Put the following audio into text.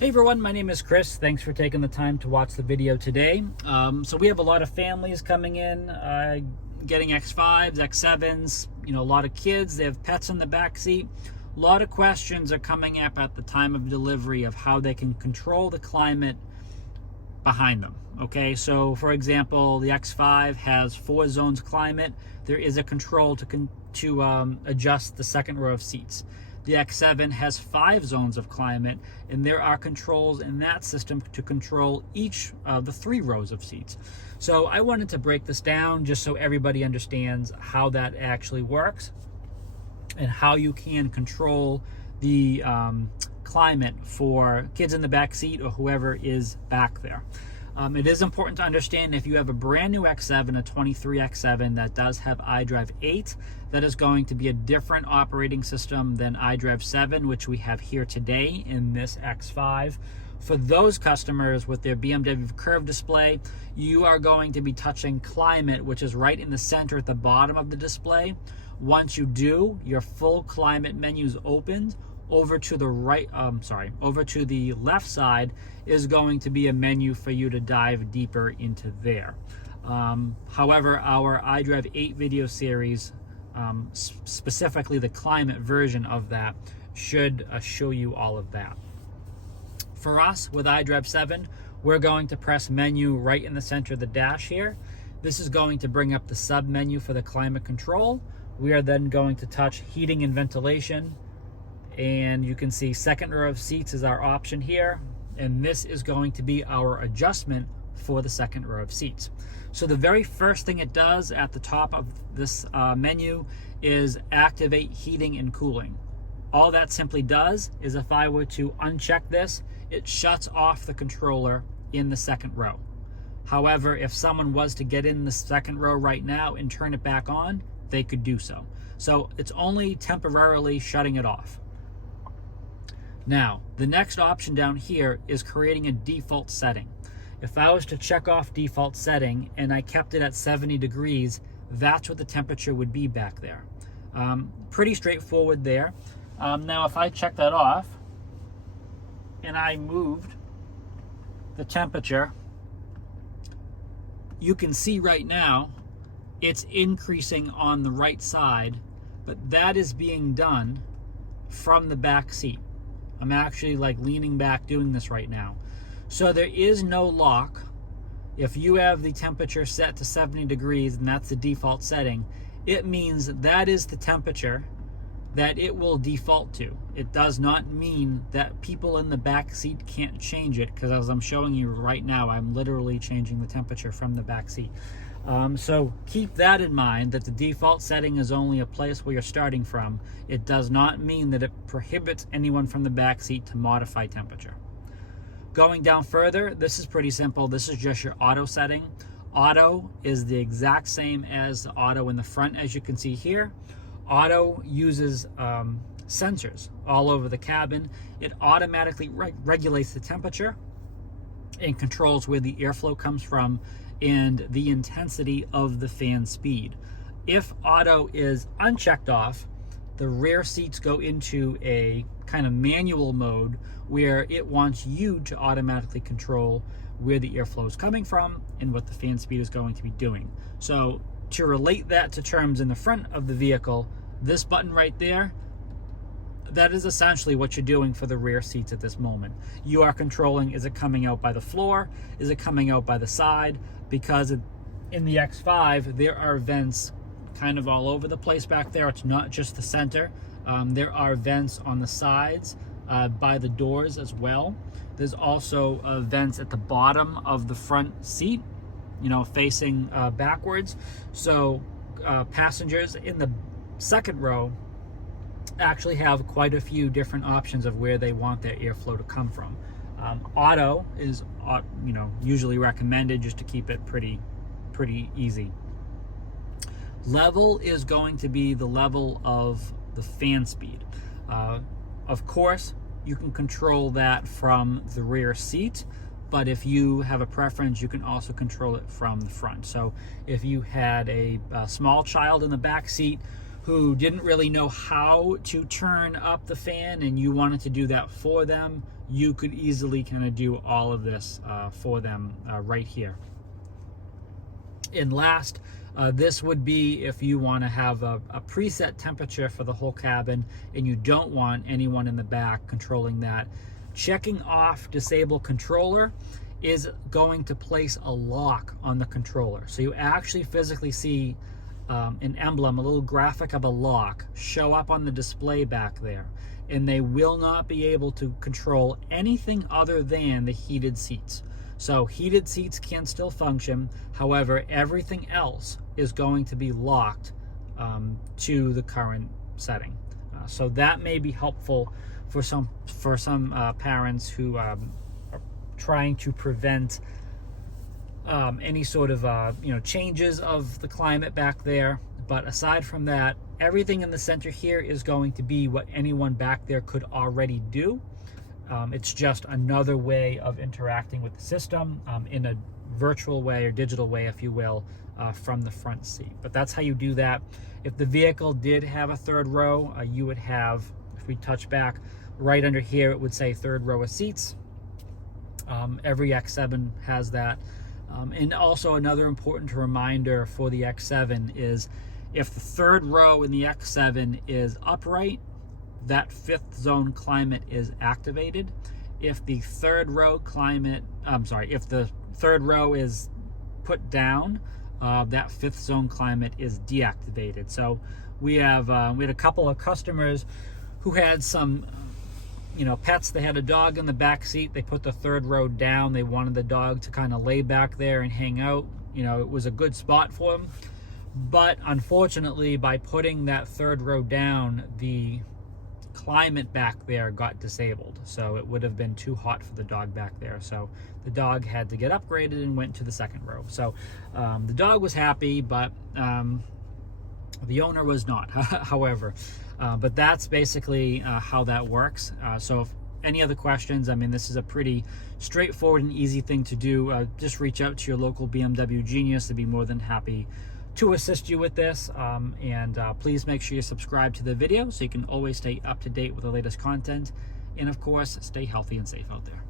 Hey everyone, my name is Chris. Thanks for taking the time to watch the video today. So we have a lot of families coming in, getting X5s, X7s, a lot of kids, they have pets in the back seat. A lot of questions are coming up at the time of delivery of how they can control the climate behind them. Okay, so for example, the X5 has 4 zones climate. There is a control to adjust the second row of seats. The X7 has 5 zones of climate, and there are controls in that system to control each of the 3 rows of seats. So I wanted to break this down just so everybody understands how that actually works and how you can control the climate for kids in the back seat or whoever is back there. It is important to understand if you have a brand new X7, a 23 X7 that does have iDrive 8, that is going to be a different operating system than iDrive 7, which we have here today in this X5. For those customers with their BMW curved display, you are going to be touching climate, which is right in the center at the bottom of the display. Once you do, your full climate menu is opened. Over to the over to the left side is going to be a menu for you to dive deeper into there. However, our iDrive 8 video series, specifically the climate version of that, should show you all of that. For us, with iDrive 7, we're going to press menu right in the center of the dash here. This is going to bring up the sub menu for the climate control. We are then going to touch heating and ventilation. And you can see second row of seats is our option here, and this is going to be our adjustment for the second row of seats. So the very first thing it does at the top of this menu is activate heating and cooling. All that simply does is, if I were to uncheck this, it shuts off the controller in the second row. However, if someone was to get in the second row right now and turn it back on, they could do so. So it's only temporarily shutting it off. Now, the next option down here is creating a default setting. If I was to check off default setting and I kept it at 70 degrees, that's what the temperature would be back there. Pretty straightforward there. Now, if I check that off and I moved the temperature, you can see right now it's increasing on the right side, but that is being done from the back seat. I'm actually leaning back doing this right now. So there is no lock. If you have the temperature set to 70 degrees and that's the default setting, it means that is the temperature that it will default to. It does not mean that people in the back seat can't change it, because as I'm showing you right now, I'm literally changing the temperature from the back seat. So keep that in mind, that the default setting is only a place where you're starting from. It does not mean that it prohibits anyone from the back seat to modify temperature. Going down further, this is pretty simple. This is just your auto setting. Auto is the exact same as the auto in the front, as you can see here. Auto uses sensors all over the cabin. It automatically regulates the temperature and controls where the airflow comes from and the intensity of the fan speed. If auto is unchecked off, the rear seats go into a kind of manual mode where it wants you to automatically control where the airflow is coming from and what the fan speed is going to be doing. So to relate that to terms in the front of the vehicle, this button right there, that is essentially what you're doing for the rear seats at this moment. You are controlling, is it coming out by the floor? Is it coming out by the side? Because in the X5, there are vents kind of all over the place back there. It's not just the center. There are vents on the sides, by the doors as well. There's also vents at the bottom of the front seat, facing backwards. So passengers in the second row actually have quite a few different options of where they want their airflow to come from. Auto is usually recommended just to keep it pretty easy. Level is going to be the level of the fan speed. Of course, you can control that from the rear seat, but if you have a preference, you can also control it from the front. So if you had a small child in the back seat who didn't really know how to turn up the fan and you wanted to do that for them, you could easily kind of do all of this for them right here. And last, this would be if you want to have a preset temperature for the whole cabin and you don't want anyone in the back controlling that. Checking off disable controller is going to place a lock on the controller. So you actually physically see an emblem, a little graphic of a lock show up on the display back there. And they will not be able to control anything other than the heated seats. So heated seats can still function. However, everything else is going to be locked to the current setting. So that may be helpful for some parents who are trying to prevent any sort of changes of the climate back there. But aside from that, everything in the center here is going to be what anyone back there could already do. It's just another way of interacting with the system in a virtual way or digital way, if you will, from the front seat. But that's how you do that. If the vehicle did have a third row, you would have, if we touch back, right under here, it would say third row of seats. Every X7 has that. And also another important reminder for the X7 is if the third row in the X7 is upright, that fifth zone climate is activated. If the third row if the third row is put down, that fifth zone climate is deactivated. So we had a couple of customers who had some pets. They had a dog in the back seat. They put the third row down. They wanted the dog to kind of lay back there and hang out. It was a good spot for them. But unfortunately, by putting that third row down, the climate back there got disabled. So it would have been too hot for the dog back there. So the dog had to get upgraded and went to the second row. So the dog was happy, but the owner was not, however. But that's basically how that works. So if any other questions, this is a pretty straightforward and easy thing to do. Just reach out to your local BMW Genius. They'd be more than happy to assist you with this. And please make sure you subscribe to the video so you can always stay up to date with the latest content. And of course, stay healthy and safe out there.